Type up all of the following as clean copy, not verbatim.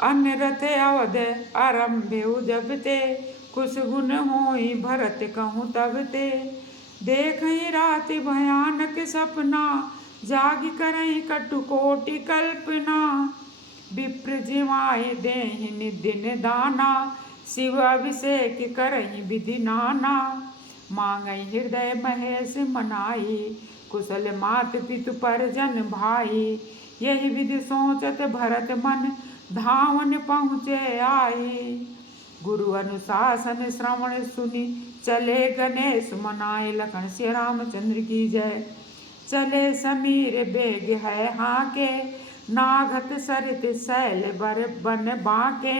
अनरत अवध आरंभे जब ते, कुछ गुण होई भरत कहूँ तब ते। देखई राति भयानक सपना, जाग करई कटु कोटि कल्पना। विप्र जिमाए देहि दिन दाना, शिव अभिषेक करहि विधि नाना। मांगई हृदय महेश मनाई, कुशल मात पितु परिजन भाई। यही विधि सोचत भरत मन, धावन पहुँचे आई। गुरु अनुशासन श्रवण सुनि, चले गणेश मनाए। लखन श्री रामचंद्र की जय। चले समीर बेग है हाके, नागत सरित शैल बर बन बाके।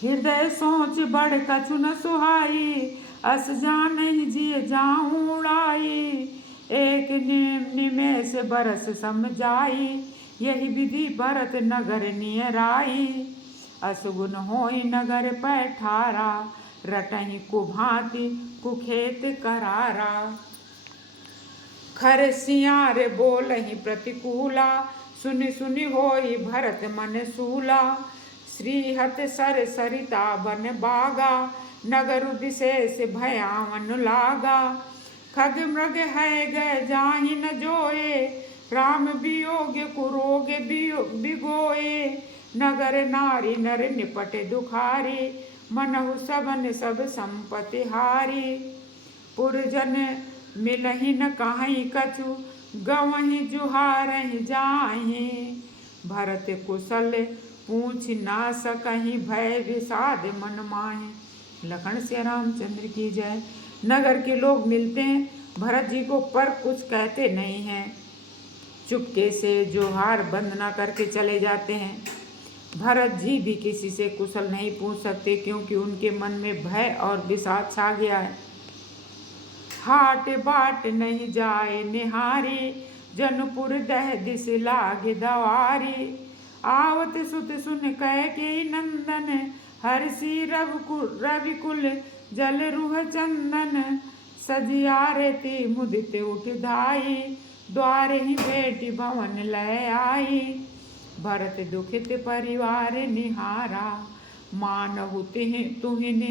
हृदय सोच बड़ कछु न सुहाई, अस जानहि जिय जाऊं उड़ाई। एक निमेष बरस सम जाई, यही विधि भरत नगर नियराई। असगुन होई नगर पैठारा, रटहि कुभांति कुखेत करारा। खर सियार बोलहि प्रतिकूला, सुनि सुनि होई भरत मन सूला। श्रीहत सर सरिता बन बागा, नगर विशेष भयावन लागा। खग मृग है गए जाहि न जोए, राम वियोग कुरोग बिगोए। नगर नारी नर निपट दुखारी, मनहु सबन सब संपत्ति हारी। पुरजन मिलहि न कहीं कछु, गवहि जुहारहि जाहि। भरत कुशल पूछ ना सकहीं, भय विषाद मन माहि। लखन श्री रामचंद्र की जय। नगर के लोग मिलते हैं भरत जी को, पर कुछ कहते नहीं हैं। चुपके से जोहार वंदना करके चले जाते हैं। भरत जी भी किसी से कुशल नहीं पूछ सकते, क्योंकि उनके मन में भय और विषाद छा गया है। हाट बाट नहीं जाए निहारी, जनपुर दह दिस लागे दवारी। आवत सुत सुन कैकेयी नंदन, हर्षि रविकुल जल रुह चंदन। सजियारती मुदित उठ धाई, द्वार ही बेटी भवन लय आई। भरत दुखित परिवार निहारा, मानहु तुहिन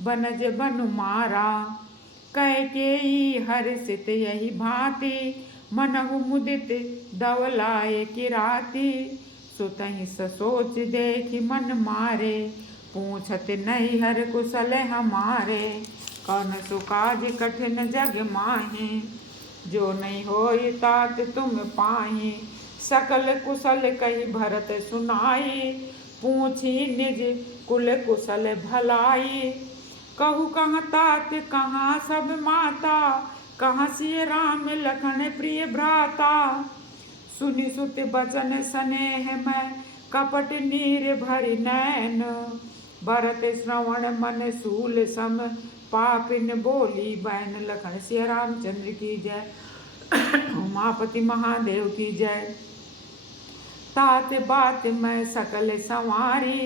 बनज बनु मारा। कैकेयी हर्षित यही भांति, मनहु मुदित दवलाए किराती। सुतहि ससोच देखि मन मारे, पूछत नहीं हर कुशल हमारे। कौन सुकाज कठिन जग माहि, जो नहीं होई तात तुम पाहि। सकल कुशल कही भरत सुनाई, पूछी निज कुल कुशल भलाई। कहु कहाँ तात कहाँ सब माता, कहाँ सिय राम लखन प्रिय भ्राता। सुनि सुत बचन स्नेह में, कपट नीर भरि नैन। भरत श्रवण मन सूल सम, पापिन बोली बैन। लखन श्री रामचंद्र की जय। उमापति महादेव की जय। तात बात मैं सकल संवारी,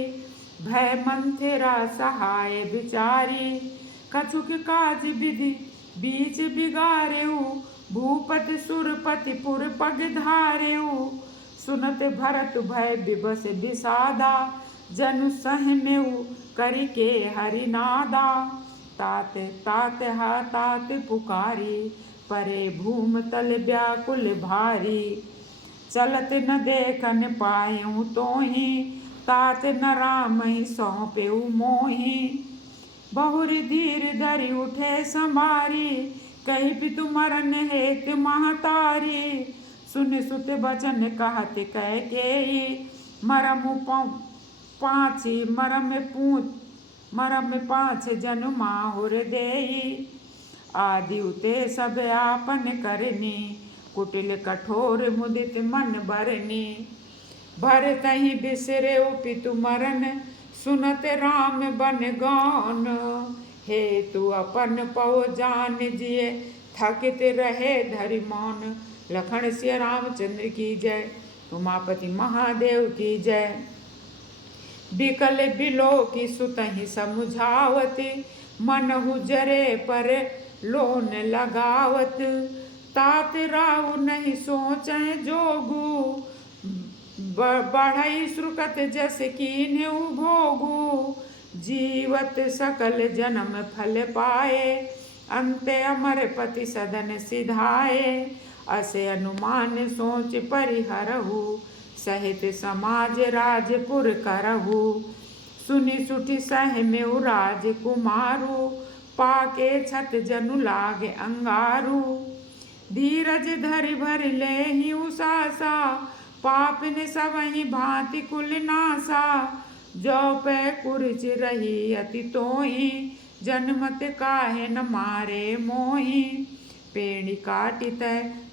भय मंथेरा सहाय विचारी। कछुक काज विधि बीच बिगारेऊ, भूपति सुरपति पुर पग धारेऊ। सुनत भरत भय विबस विषादा, जनु सहमेऊ करिके हरिनादा। तात तात हा तात पुकारी, परे भूम तल व्याकुल भारी। चलत न देखन पायऊ तोहि, तात न रामहि सौंपेऊ मोहि। बहुरि धीर धरि उठे संभारी, कही पितु मरन हेत महतारी। सुन सुत बचन कहत कैकेयी, मरम पाछी मरम पाछ जनु माहुर देई। आदि उते सब आपन करनी, कुटिल कठोर मुदित मन बरनी। भरतहि बिसरेऊ पितु मरन, सुनत राम बन गौन। हेतु अपन पौ जान जिय, थकित रहे धरि मौन। लखन श्री रामचंद्र की जय। उमापति महादेव की जय। बिकल बिलोकी सुतहि समुझावती, मनहु जरे पर लोन लगावत। तात राउ नहीं सोचै जोगु, बढ़ई श्रुकत जस कीन्ह भोगु, जीवत सकल जन्म फल पाए, अंते अमर पति सदन सिधाए, असे अनुमान सोच परिहरहु, सहित समाज राजपुर करहु, सुनि सुठि सह में राज कुमारु, पाके छत जनु लागे अंगारू, धीरज धरि भर लेहि उसासा, पाप ने सबहि भांति कुल नासा, जो पे कुर्च रही अति तोहि, जन्मत काहे न मारे मोहि, पेड़ी काटित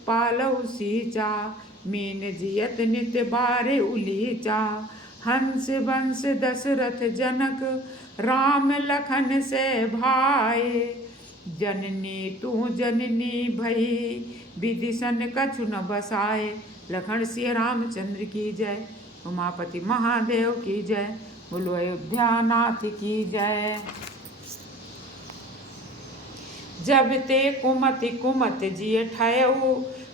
पालऊ सींचा, मीन जियत नित बारे उलीचा, हंस वंश दशरथ जनक, राम लखन से भाए, जननी तू जननी भई, विधि सन कछु न बसाए। लखन सिया रामचंद्र की जय, उमापति महादेव की जय, बोलो अयोध्या नाथ की जय। जब ते कुमति कुमत जिय ठयऊ,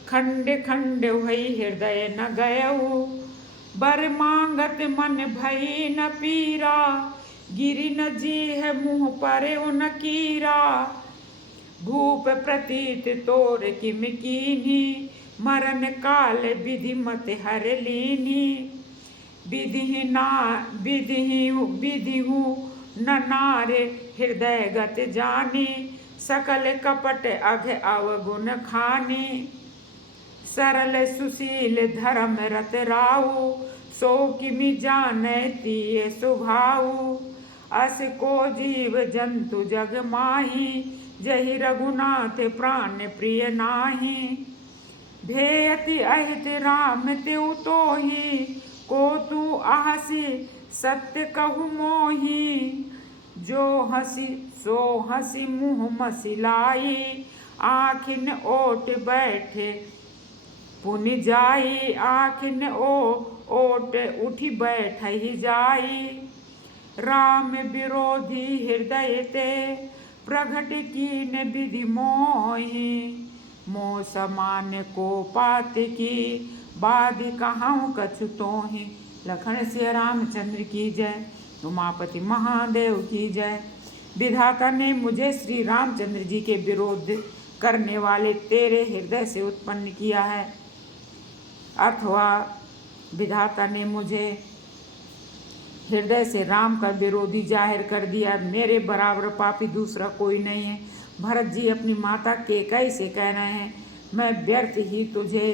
खंड खंड भई हृदय न गयऊ, बर मांगत मन भई न पीरा, गिरि न जीह मुँह पर उन कीरा, भूप प्रतीत तोर किम कीन्ही, मरण काल विधि मत हर लीन्ही, विधि न नारे हृदय गत जानी, सकल कपट अघ अवगुण खानी, सरल सुशील धर्म रत राऊ, सो किमि जानै तिय सुभाऊ, अस को जीव जंतु जग माही, जहि रघुनाथ प्राण प्रिय नाही, भेयति अहित राम त्यू तोहि, को तू आहसी सत्य कहु मोहि, जो हसी सो हसी मुँह मसिलाई, आखिन ओट बैठे पुनि जाई, आखिन ओट उठी बैठ ही जाई, राम विरोधी हृदय ते, प्रगट कीन विधि मोहि, मोह समान को पात की, बादि कहाऊँ कछु तोहि। लखन सिया रामचंद्र की जय, उमापति महादेव की जय। विधाता ने मुझे श्री रामचंद्र जी के विरोध करने वाले तेरे हृदय से उत्पन्न किया है, अथवा विधाता ने मुझे हृदय से राम का विरोधी जाहिर कर दिया। मेरे बराबर पापी दूसरा कोई नहीं है। भरत जी अपनी माता केकई से कह रहे हैं, मैं व्यर्थ ही तुझे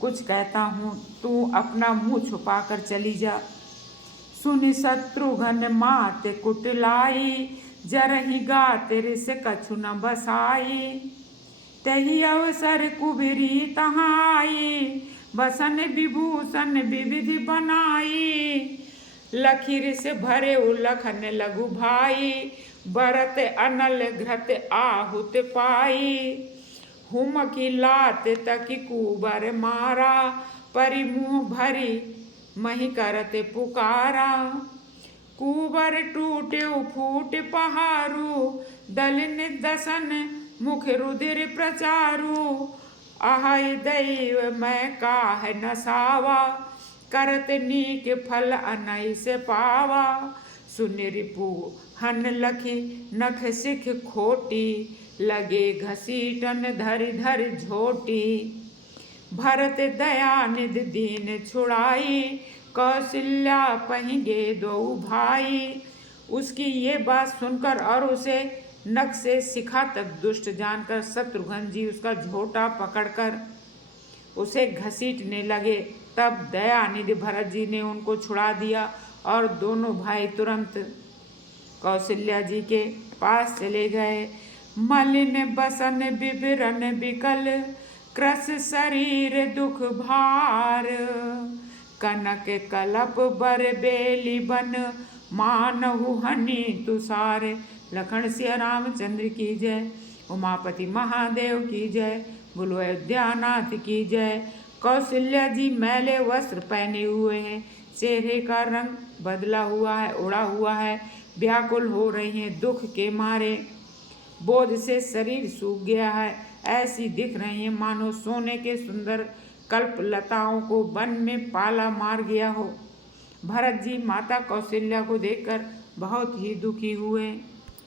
कुछ कहता हूँ, तू अपना मुँह छुपा कर चली जा। सुनि शत्रुघ्न मात कुटलाई, जरहि गात रिस कछु न बसाई, तही अवसर कुबरी तहाई, बसन विभूषण विविधि बनाई, लखी रिस भरे उलखन लघु भाई, बरत अनल घृत आहुत पाई, हुम की लात तकी कुबर मारा, परि मुँह भरी मही करत पुकारा, कुबर टूटे फूट पहारू, दल निदसन मुख रुधिर प्रचारू, आहाय दैव मैं काह नसावा, करत नीक फल अनय से पावा, सुन रिपु हन लखी नख सिख खोटी, लगे घसीटन धरि धरि झोटी, भरत दया निधि दीन छुड़ाई, कौशल्या पहिगे दो भाई। उसकी ये बात सुनकर और उसे नख से शिखा तक दुष्ट जानकर शत्रुघ्न जी उसका झोटा पकड़कर उसे घसीटने लगे। तब दयानिधि भरत जी ने उनको छुड़ा दिया और दोनों भाई तुरंत कौशल्या जी के पास चले गए। मलिन बसन विवरण विकल, क्रस शरीर दुख भार, कनक कलप बर बेली बन, मानहु हनि तुषार। लखन सिया रामचंद्र की जय, उमापति महादेव की जय, बोलो अयोध्या नाथ की जय। कौशल्या जी मैले वस्त्र पहने हुए हैं, चेहरे का रंग बदला हुआ है, उड़ा हुआ है, व्याकुल हो रही हैं दुख के मारे, बोझ से शरीर सूख गया है, ऐसी दिख रही हैं मानो सोने के सुंदर कल्प लताओं को वन में पाला मार गया हो। भरत जी माता कौशल्या को देखकर बहुत ही दुखी हुए।